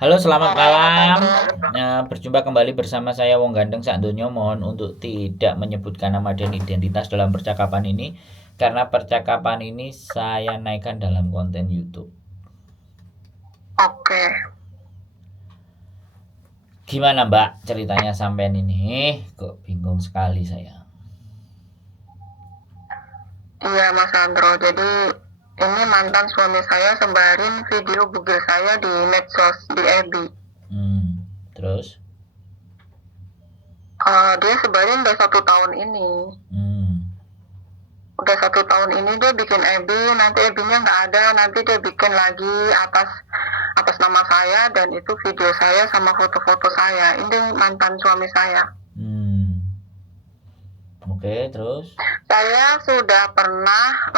Halo, selamat malam. Berjumpa kembali bersama saya Wong Gandeng sak donya. Mohon untuk tidak menyebutkan nama dan identitas dalam percakapan ini karena percakapan ini saya naikkan dalam konten YouTube. Oke, Gimana Mbak ceritanya sampean ini? Kok bingung sekali saya. iya Mas Andro. Jadi ini mantan suami saya sebarin video bugil saya di medsos di FB. Terus? Dia sebarin udah 1 tahun ini. Udah 1 tahun ini dia bikin FB, nanti FB-nya nggak ada, nanti dia bikin lagi atas nama saya dan itu video saya sama foto-foto saya. Ini mantan suami saya. Oke, terus? Saya sudah pernah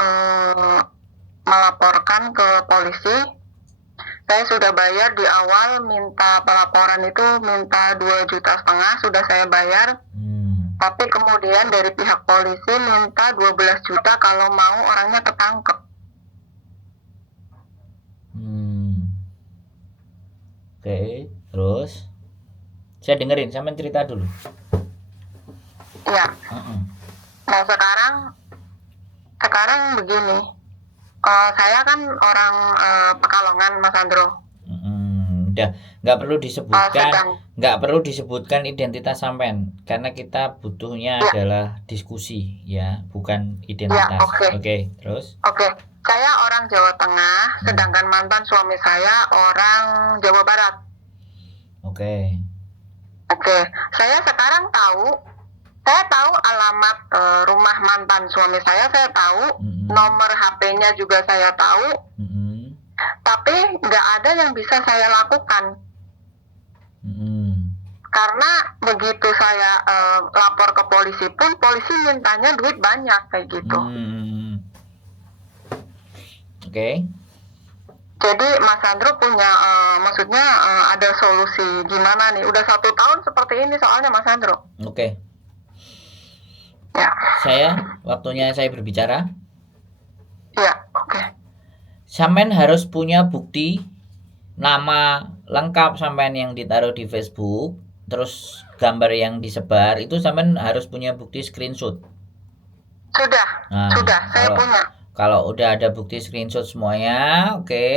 melaporkan ke polisi. Saya sudah bayar di awal, minta pelaporan itu minta 2,5 juta sudah saya bayar. Tapi kemudian dari pihak polisi minta 12 juta kalau mau orangnya ketangkep. Oke, terus? Saya dengerin, sampean cerita dulu. Ya. Nah sekarang begini. Saya kan orang Pekalongan, Mas Andro. Udah nggak perlu disebutkan identitas sampean karena kita butuhnya adalah diskusi ya, bukan identitas. Oke, terus? Oke, saya orang Jawa Tengah, sedangkan mantan suami saya orang Jawa Barat. Oke, saya sekarang tahu alamat rumah mantan suami saya tahu, nomor HP-nya juga saya tahu, tapi nggak ada yang bisa saya lakukan. Karena begitu saya lapor ke polisi pun, polisi mintanya duit banyak kayak gitu. Oke. Jadi Mas Andro punya, maksudnya ada solusi gimana nih? Udah 1 tahun seperti ini soalnya Mas Andro. Oke. Ya. Waktunya saya berbicara. Ya, oke. Sampean harus punya bukti nama lengkap sampean yang ditaruh di Facebook, terus gambar yang disebar itu sampean harus punya bukti screenshot. Sudah, saya punya. Kalau udah ada bukti screenshot semuanya, oke,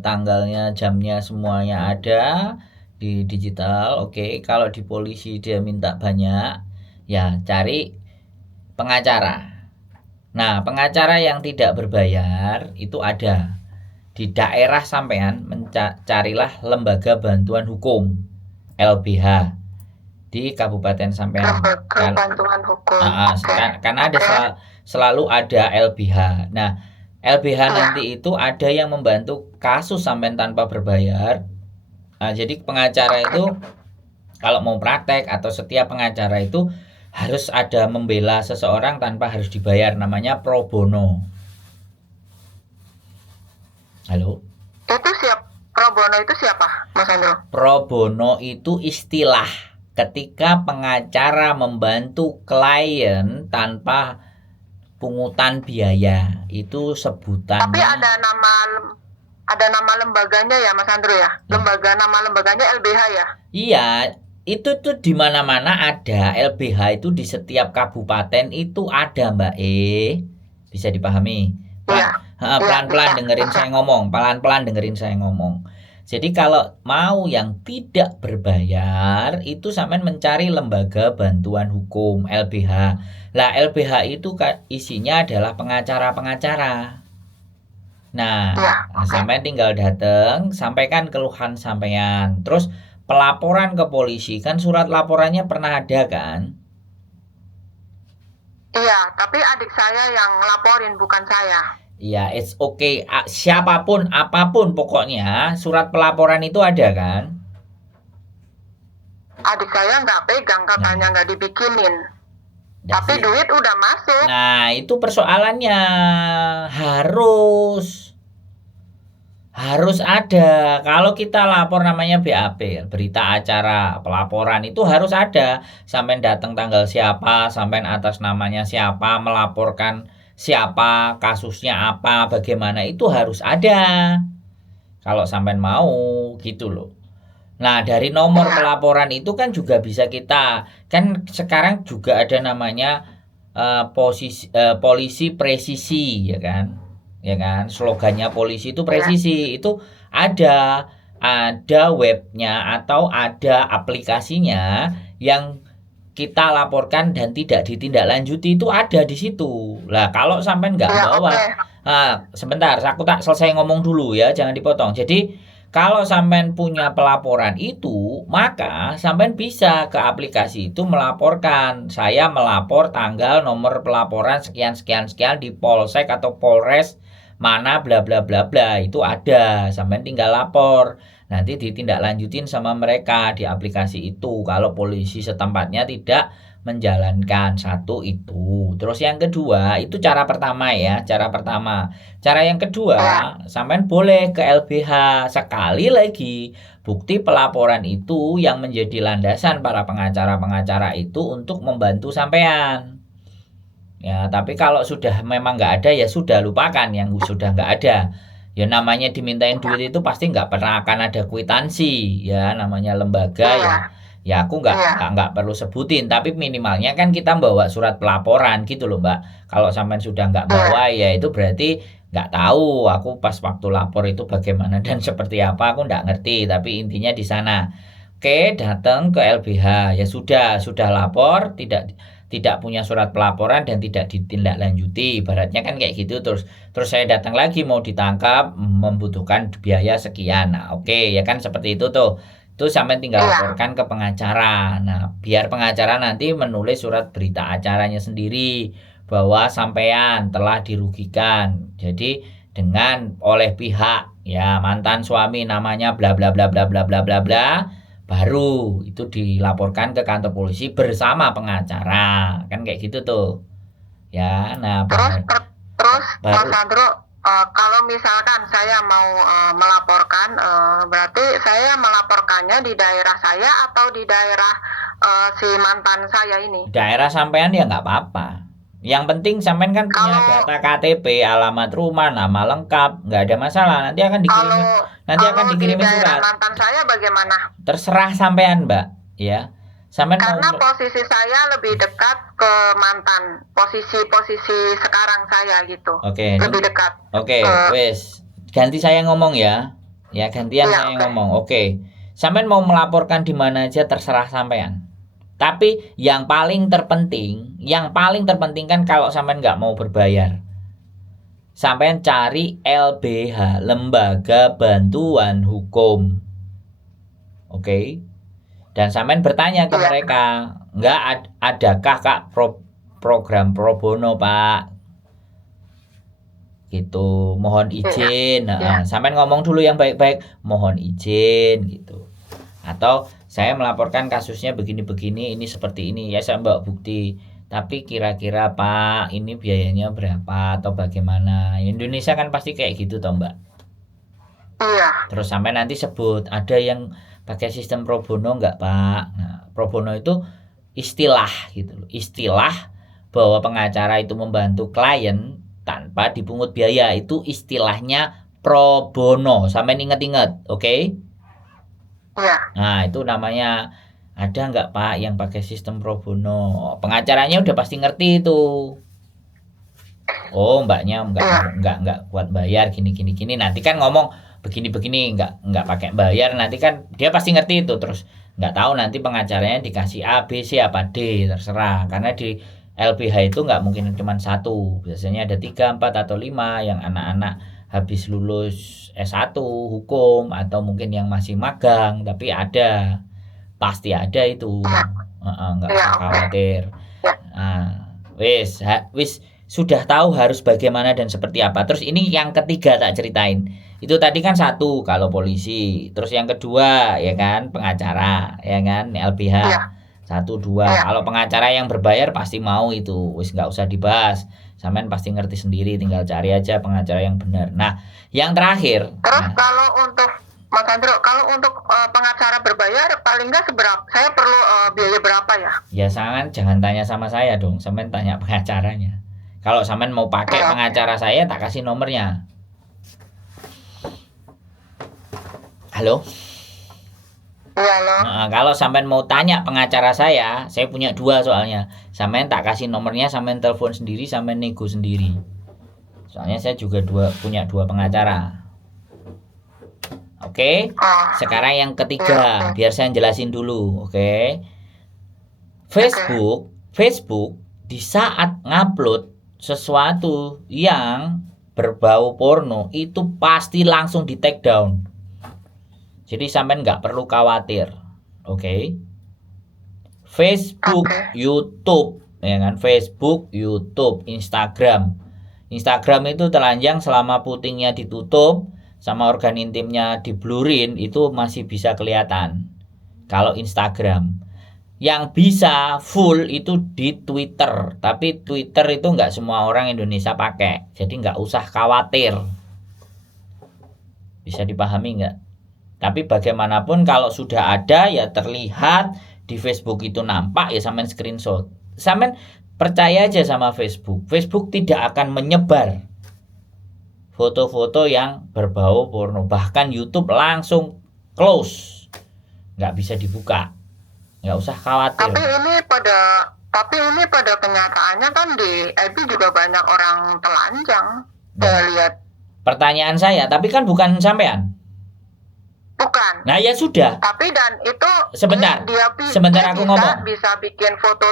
tanggalnya, jamnya semuanya ada di digital, oke. Kalau di polisi dia minta banyak, ya cari pengacara. Nah, pengacara yang tidak berbayar itu ada di daerah sampean, carilah lembaga bantuan hukum LBH di kabupaten sampean. Bantuan hukum. Karena ada selalu ada LBH. Nah, LBH nanti itu ada yang membantu kasus sampean tanpa berbayar. Nah, jadi pengacara itu kalau mau praktek atau setiap pengacara itu harus ada membela seseorang tanpa harus dibayar, namanya pro bono. Halo? Pro bono itu siapa, Mas Andro? Pro bono itu istilah ketika pengacara membantu klien tanpa pungutan biaya. Itu sebutannya. Tapi ada nama lembaganya ya, Mas Andro ya? Nama lembaganya LBH ya? Iya, itu tuh di mana-mana ada. LBH itu di setiap kabupaten itu ada, Mbak Bisa dipahami? Pelan-pelan dengerin saya ngomong. Pelan-pelan dengerin saya ngomong. Jadi kalau mau yang tidak berbayar itu sampean mencari lembaga bantuan hukum LBH. Lah LBH itu isinya adalah pengacara-pengacara. Nah, sampean tinggal datang, sampaikan keluhan sampean. Terus pelaporan ke polisi, kan surat laporannya pernah ada kan? Iya, tapi adik saya yang laporin, bukan saya. Ya, it's okay. Siapapun, apapun pokoknya, surat pelaporan itu ada kan? Adik saya nggak pegang, katanya nggak dibikinin. Tapi duit udah masuk. Nah, itu persoalannya. Harus ada. Kalau kita lapor namanya BAP, berita acara pelaporan itu harus ada. Sampai datang tanggal siapa, sampai atas namanya siapa, melaporkan siapa, kasusnya apa, bagaimana, itu harus ada. Kalau sampean mau gitu loh. Nah, dari nomor pelaporan itu kan juga bisa kita, kan sekarang juga ada namanya polisi presisi, ya kan? Ya kan? Slogannya polisi itu presisi. Itu ada webnya atau ada aplikasinya yang kita laporkan dan tidak ditindaklanjuti, itu ada di situ. Lah, kalau sampai nggak bawa, sebentar, aku tak selesai ngomong dulu ya, jangan dipotong. Jadi, kalau sampean punya pelaporan itu, maka sampean bisa ke aplikasi itu melaporkan. Saya melapor tanggal nomor pelaporan sekian sekian sekian di Polsek atau Polres mana bla bla bla bla, itu ada. Sampean tinggal lapor. Nanti ditindaklanjutin sama mereka di aplikasi itu kalau polisi setempatnya tidak menjalankan. Satu itu. Terus yang kedua, itu cara pertama ya, cara pertama. Cara yang kedua, sampean boleh ke LBH. Sekali lagi, bukti pelaporan itu yang menjadi landasan para pengacara-pengacara itu untuk membantu sampean. Ya, tapi kalau sudah memang nggak ada, ya sudah, lupakan yang sudah nggak ada. Ya namanya dimintain duit itu pasti nggak pernah akan ada kwitansi, ya namanya lembaga ya. Ya aku nggak perlu sebutin, tapi minimalnya kan kita bawa surat pelaporan gitu loh Mbak. Kalau sampean sudah nggak bawa, ya itu berarti nggak tahu aku pas waktu lapor itu bagaimana dan seperti apa, aku nggak ngerti. Tapi intinya di sana. Oke, datang ke LBH, ya sudah lapor, tidak punya surat pelaporan dan tidak ditindaklanjuti, ibaratnya kan kayak gitu. Terus saya datang lagi mau ditangkap, membutuhkan biaya sekian. Nah, oke, ya kan seperti itu tuh. Itu sampai tinggal laporkan ke pengacara. Nah, biar pengacara nanti menulis surat berita acaranya sendiri bahwa sampean telah dirugikan. Jadi dengan oleh pihak ya mantan suami namanya bla bla bla bla bla bla bla bla, baru itu dilaporkan ke kantor polisi bersama pengacara, kan kayak gitu tuh ya. Nah, terus Mas Andro, kalau misalkan saya mau melaporkan, berarti saya melaporkannya di daerah saya atau di daerah si mantan saya ini? Daerah sampean ya nggak apa-apa. Yang penting sampean kan punya data KTP, alamat rumah, nama lengkap, nggak ada masalah. Nanti akan dikirimin surat. Mantan saya bagaimana? Terserah sampean, Mbak, ya. Sampean karena posisi saya lebih dekat ke mantan, posisi sekarang saya gitu. Oke. Lebih dekat. Oke, wes. Ganti saya ngomong ya. Ya, gantian saya ngomong. Oke. Sampean mau melaporkan di mana aja terserah sampean. Tapi yang paling terpenting kan kalau sampean nggak mau berbayar, sampean cari LBH, Lembaga Bantuan Hukum. Oke. Dan sampean bertanya ke mereka, adakah Kak program pro bono Pak? Gitu, mohon izin. Sampean ngomong dulu yang baik-baik, mohon izin gitu. Atau saya melaporkan kasusnya begini-begini, ini seperti ini ya, saya bawa bukti. Tapi kira-kira Pak, ini biayanya berapa atau bagaimana? Indonesia kan pasti kayak gitu toh Mbak. Iya. Terus sampai nanti sebut, ada yang pakai sistem pro bono nggak Pak? Nah, pro bono itu istilah gitu loh. Istilah bahwa pengacara itu membantu klien tanpa dipungut biaya, itu istilahnya pro bono. Sampai ingat-ingat, oke? Iya. Nah, itu namanya, ada nggak Pak yang pakai sistem pro bono? Pengacaranya udah pasti ngerti itu. Oh, Mbaknya nggak kuat bayar gini. Nanti kan ngomong begini, nggak pakai bayar, nanti kan dia pasti ngerti itu. Terus nggak tahu nanti pengacaranya dikasih A, B, C, apa D, terserah. Karena di LBH itu nggak mungkin cuma satu, biasanya ada 3, 4, atau 5 yang anak-anak habis lulus S1 hukum atau mungkin yang masih magang, tapi pasti ada itu. Nggak usah khawatir. Nah, wis sudah tahu harus bagaimana dan seperti apa. Terus ini yang ketiga tak ceritain. Itu tadi kan satu kalau polisi. Terus yang kedua ya kan pengacara, ya kan LBH. 1, 2. Kalau pengacara yang berbayar pasti mau itu. Wis nggak usah dibahas. Sampean pasti ngerti sendiri, tinggal cari aja pengacara yang benar. Nah, yang terakhir. Terus kalau untuk Mas Andro, kalau untuk pengacara berbayar paling nggak seberapa? Saya perlu biaya berapa ya? Ya jangan tanya sama saya dong, sampean tanya pengacaranya. Kalau sampean mau pakai pengacara saya, tak kasih nomornya. Halo. Iya loh. Nah, kalau sampean mau tanya pengacara saya punya 2 soalnya. Sampean tak kasih nomornya, sampean telepon sendiri, sampean nego sendiri. Soalnya saya juga punya 2 pengacara. Oke. Sekarang yang ketiga, biar saya jelasin dulu, oke. Facebook di saat ngupload sesuatu yang berbau porno itu pasti langsung di take down. Jadi sampean nggak perlu khawatir, oke? Facebook, YouTube, ya kan? Facebook, YouTube, Instagram. Instagram itu telanjang selama putingnya ditutup sama organ intimnya diblurin itu masih bisa kelihatan. Kalau Instagram, yang bisa full itu di Twitter, tapi Twitter itu nggak semua orang Indonesia pakai, jadi nggak usah khawatir. Bisa dipahami nggak? Tapi bagaimanapun kalau sudah ada ya terlihat di Facebook itu nampak ya sampean screenshot. Sampean percaya aja sama Facebook. Facebook tidak akan menyebar foto-foto yang berbau porno. Bahkan YouTube langsung close. Nggak bisa dibuka. Nggak usah khawatir. Tapi ini pada kenyataannya kan di FB juga banyak orang telanjang. Saya lihat. Pertanyaan saya, tapi kan bukan sampean. Bukan. Nah ya sudah. Tapi dan itu sebentar aku ngomong. Bisa bikin foto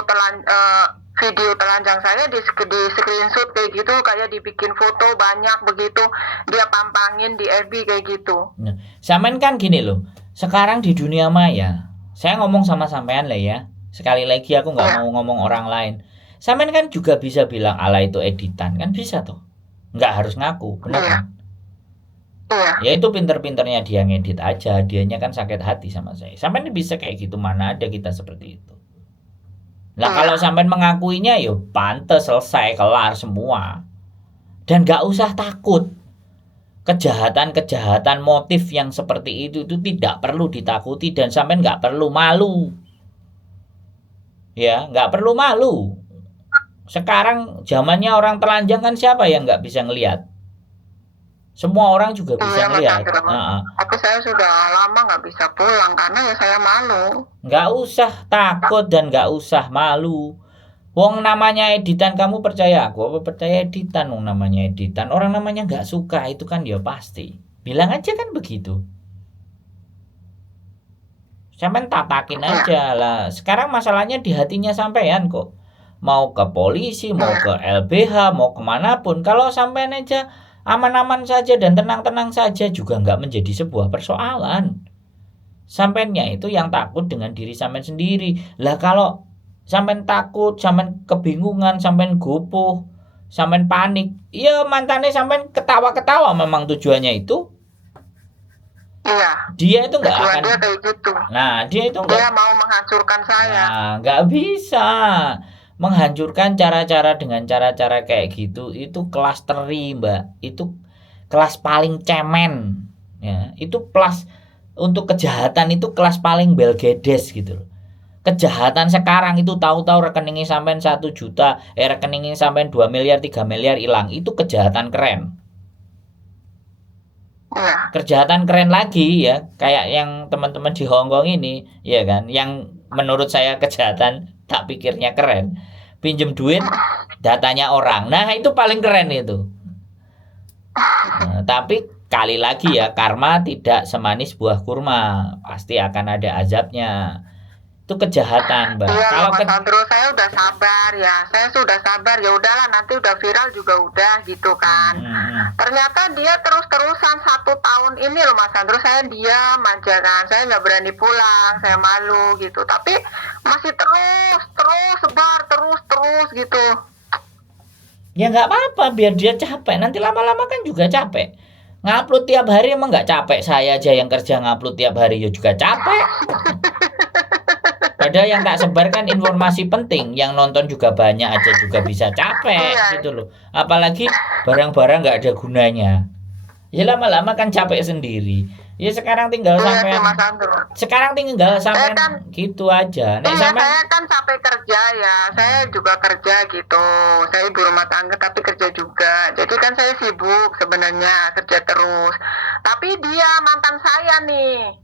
video telanjang saya di screenshot kayak gitu, kayak dibikin foto banyak begitu, dia pampangin di FB kayak gitu. Nah, sampean kan gini loh. Sekarang di dunia maya, saya ngomong sama sampean lah ya. Sekali lagi aku nggak mau ngomong orang lain. Sampean kan juga bisa bilang ala itu editan, kan bisa tuh. Nggak harus ngaku, benar kan? Ya itu pinter-pinternya dia ngedit aja, dianya kan sakit hati sama saya. Sampean bisa kayak gitu, mana ada kita seperti itu. Lah kalau sampean mengakuinya ya pantes, selesai, kelar semua. Dan gak usah takut. Kejahatan-kejahatan motif yang seperti itu tidak perlu ditakuti dan sampean gak perlu malu. Ya, gak perlu malu. Sekarang zamannya orang telanjang kan siapa yang gak bisa ngelihat? Semua orang juga bisa ngelihat. Tapi saya sudah lama nggak bisa pulang karena ya saya malu. Nggak usah takut dan nggak usah malu. Wong namanya editan, kamu percaya aku apa percaya editan? Wong namanya editan, orang namanya nggak suka itu kan ya pasti. Bilang aja kan begitu. Sampean tatakin aja lah. Sekarang masalahnya di hatinya sampean kok. Mau ke polisi, mau ke LBH, mau kemanapun. Kalau sampean aja aman-aman saja dan tenang-tenang saja juga nggak menjadi sebuah persoalan. Sampennya itu yang takut dengan diri sampean sendiri. Lah kalau sampean takut, sampean kebingungan, sampean gopoh, sampean panik, ya mantannya sampean ketawa-ketawa memang tujuannya itu. Iya. Dia itu nggak akan. Dia kayak gitu. Nah dia itu nggak. Dia mau menghancurkan saya. Nah nggak bisa. Menghancurkan cara-cara dengan cara-cara kayak gitu itu kelas teri, Mbak. Itu kelas paling cemen. Ya, itu kelas untuk kejahatan itu kelas paling belgedes gitu loh. Kejahatan sekarang itu tahu-tahu rekeningnya sampean 1 juta, rekeningnya sampean 2 miliar, 3 miliar hilang. Itu kejahatan keren. Kejahatan keren lagi ya, kayak yang teman-teman di Hong Kong ini, ya kan, yang menurut saya kejahatan tak pikirnya keren. Pinjem duit, datanya orang. Nah, itu paling keren itu. Nah, tapi kali lagi ya, karma tidak semanis buah kurma. Pasti akan ada azabnya. Itu kejahatan, Mbak. Iya, kalau Mas Andro, saya udah sabar ya. Saya sudah sabar. Ya udahlah, nanti udah viral juga udah gitu kan. Ternyata dia terus-terusan 1 tahun ini loh Mas Andro, saya diam aja kan. Saya nggak berani pulang, saya malu gitu. Tapi masih terus sebar terus gitu. Ya nggak apa-apa, biar dia capek. Nanti lama-lama kan juga capek. Ngupload tiap hari emang nggak capek? Saya aja yang kerja ngupload tiap hari ya juga capek. Padahal yang tak sebarkan informasi penting, yang nonton juga banyak aja juga bisa capek gitu loh. Apalagi barang-barang nggak ada gunanya. Ya lama-lama kan capek sendiri. Ya sekarang tinggal sampai Mas Andro. Sekarang tinggal sampai gitu aja. Nek saya kan sampai kerja ya. Saya juga kerja gitu. Saya ibu rumah tangga tapi kerja juga. Jadi kan saya sibuk sebenarnya kerja terus. Tapi dia mantan saya nih.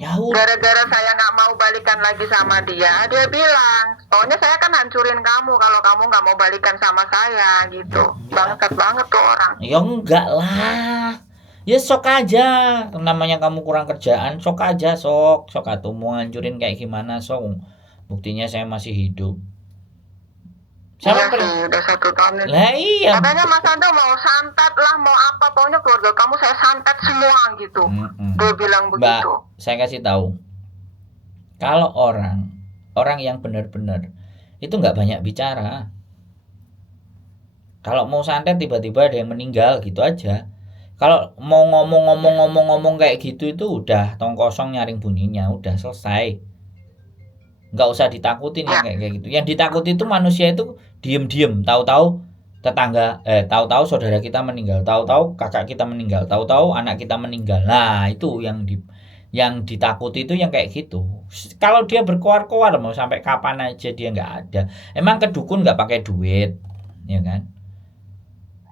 Gara-gara saya nggak mau balikan lagi sama dia bilang, soalnya saya kan hancurin kamu kalau kamu nggak mau balikan sama saya gitu. Bangsat banget tuh orang. Ya enggak lah. Ya sok aja, namanya kamu kurang kerjaan, sok aja sok atuh mau ngancurin kayak gimana sok. Buktinya saya masih hidup. Iya sih, udah 1 tahun. Lah iya. Katanya Mas Ando mau santet lah, mau apa, pokoknya keluarga kamu saya santet semua gitu. Dia bilang begitu. Mbak, saya kasih tahu. Kalau orang yang benar-benar itu nggak banyak bicara. Kalau mau santet tiba-tiba ada yang meninggal gitu aja. Kalau mau ngomong kayak gitu itu udah tong kosong nyaring bunyinya, udah selesai. Nggak usah ditakutin ya kayak gitu. Yang ditakuti itu manusia itu diem-diem, tahu-tahu tetangga, tahu-tahu saudara kita meninggal, tahu-tahu kakak kita meninggal, tahu-tahu anak kita meninggal. Nah itu yang ditakuti itu yang kayak gitu. Kalau dia berkoar-koar mau sampai kapan aja dia nggak ada. Emang ke dukun nggak pakai duit, ya kan?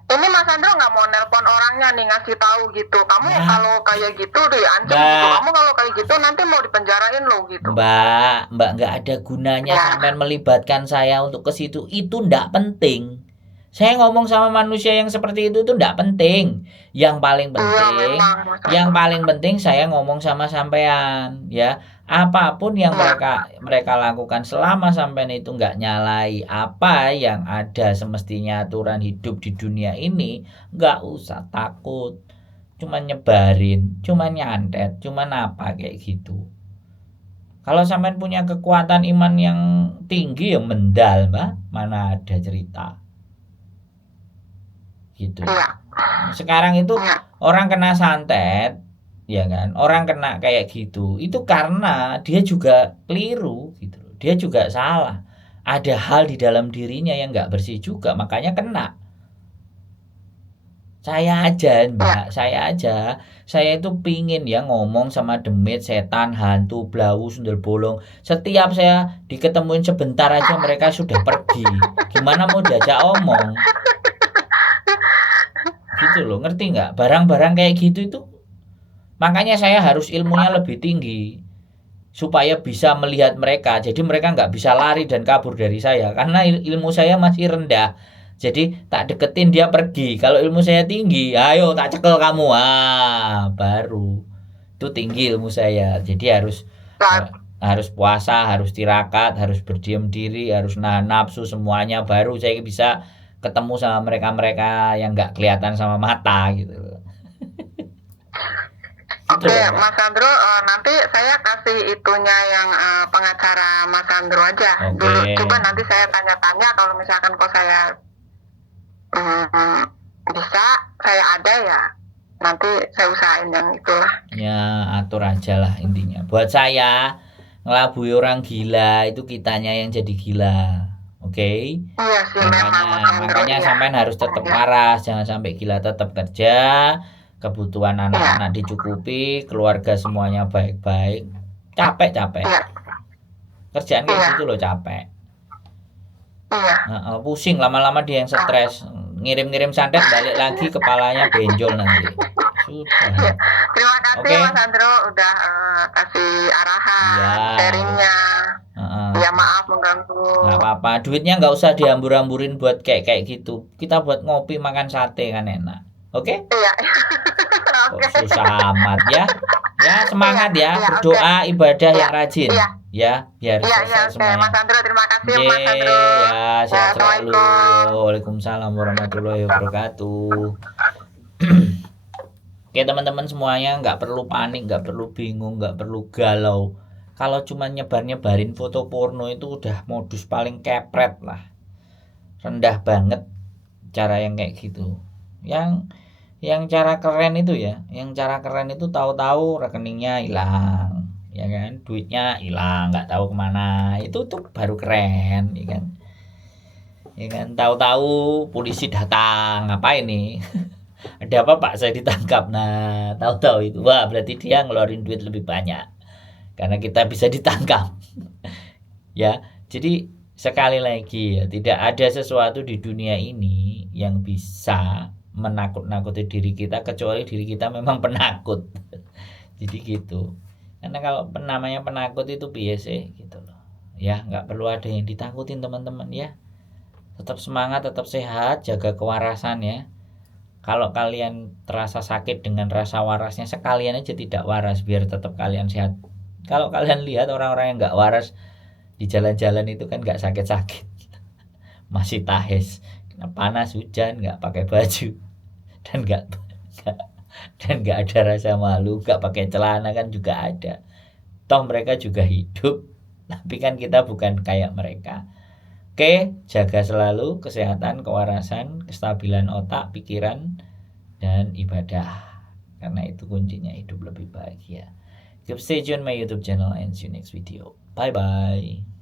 Ini Mas Andro nggak mau nelpon orangnya nih ngasih tahu gitu. Kamu kalau kayak gitu diancam gitu. Kamu kalau kayak gitu nanti mau dipenjarain lo gitu. Mbak nggak ada gunanya sampai melibatkan saya untuk ke situ. Itu ndak penting. Saya ngomong sama manusia yang seperti itu tuh ndak penting. Yang paling penting saya ngomong sama sampean ya. Apapun yang mereka lakukan selama sampean itu nggak nyalai apa yang ada semestinya aturan hidup di dunia ini, nggak usah takut. Cuman nyebarin, cuman nyantet, cuman apa kayak gitu. Kalau sampean punya kekuatan iman yang tinggi ya mendal, Mbak. Mana ada cerita. Gitu. Sekarang itu orang kena santet, ya kan, orang kena kayak gitu itu karena dia juga keliru gitu, dia juga salah, ada hal di dalam dirinya yang nggak bersih juga makanya kena. Saya aja Mbak, saya itu pingin ya ngomong sama demit, setan, hantu, blau, sundel bolong. Setiap saya diketemuin sebentar aja mereka sudah pergi, gimana mau diajak omong gitu loh, ngerti nggak? Barang-barang kayak gitu itu makanya saya harus ilmunya lebih tinggi supaya bisa melihat mereka. Jadi mereka nggak bisa lari dan kabur dari saya karena ilmu saya masih rendah. Jadi tak deketin dia pergi. Kalau ilmu saya tinggi, ayo tak cekel kamu. Baru itu tinggi ilmu saya. Jadi harus puasa, harus tirakat, harus berdiam diri, harus nahan nafsu semuanya. Baru saya bisa ketemu sama mereka-mereka yang nggak kelihatan sama mata gitu. Oke, Mas Andro, nanti saya kasih itunya yang pengacara Mas Andro aja. Dulu coba nanti saya tanya-tanya kalau misalkan kok saya bisa, saya ada ya. Nanti saya usahain yang itulah. Ya, atur aja lah intinya. Buat saya ngelabui orang gila itu kitanya yang jadi gila. Oke. Iya sih, makanya sampean harus tetap waras, jangan sampai gila, tetap kerja. Kebutuhan anak-anak dicukupi, keluarga semuanya baik-baik. Capek. Kerjaan kayak gitu loh capek. Pusing lama-lama dia yang stres. Ngirim-ngirim santet balik lagi kepalanya benjol nanti. Sudah. Terima kasih Mas Andro udah kasih arahan, sharingnya. Ya maaf mengganggu. Nggak apa-apa, duitnya nggak usah dihambur-hamburin buat kayak gitu. Kita buat ngopi makan sate kan enak. Oke? Iya. Susah amat ya. Ya semangat ya, berdoa ibadah yang rajin. Ya, biar selesai semuanya. Mas Andro, terima kasih Mas Andro. Ya, sehat selalu. Waalaikumsalam warahmatullahi wabarakatuh. Oke teman-teman semuanya, nggak perlu panik, nggak perlu bingung, nggak perlu galau. Kalau cuma nyebarin foto porno itu udah modus paling kepret lah. Rendah banget cara yang kayak gitu. Yang cara keren itu ya, tahu-tahu rekeningnya hilang, ya kan, duitnya hilang, nggak tahu kemana, itu tuh baru keren, ya kan, tahu-tahu polisi datang, apa ini, Ada apa Pak, saya ditangkap. Nah, tahu-tahu itu, wah berarti dia ngeluarin duit lebih banyak. Karena kita bisa ditangkap. Ya, jadi sekali lagi ya, tidak ada sesuatu di dunia ini yang bisa menakut-nakuti diri kita kecuali diri kita memang penakut. Jadi gitu. Karena kalau namanya penakut itu biasa gitu loh. Ya, nggak perlu ada yang ditakutin teman-teman ya. Tetap semangat, tetap sehat, jaga kewarasan ya. Kalau kalian terasa sakit dengan rasa warasnya, sekalian aja tidak waras biar tetap kalian sehat. Kalau kalian lihat orang-orang yang nggak waras di jalan-jalan itu kan nggak sakit-sakit, masih tahes, panas hujan nggak pakai baju dan nggak ada rasa malu, nggak pakai celana kan juga ada. Toh mereka juga hidup, tapi kan kita bukan kayak mereka. Oke, jaga selalu kesehatan, kewarasan, kestabilan otak, pikiran, dan ibadah. Karena itu kuncinya hidup lebih bahagia. Keep stay tune my YouTube channel and see you next video. Bye bye.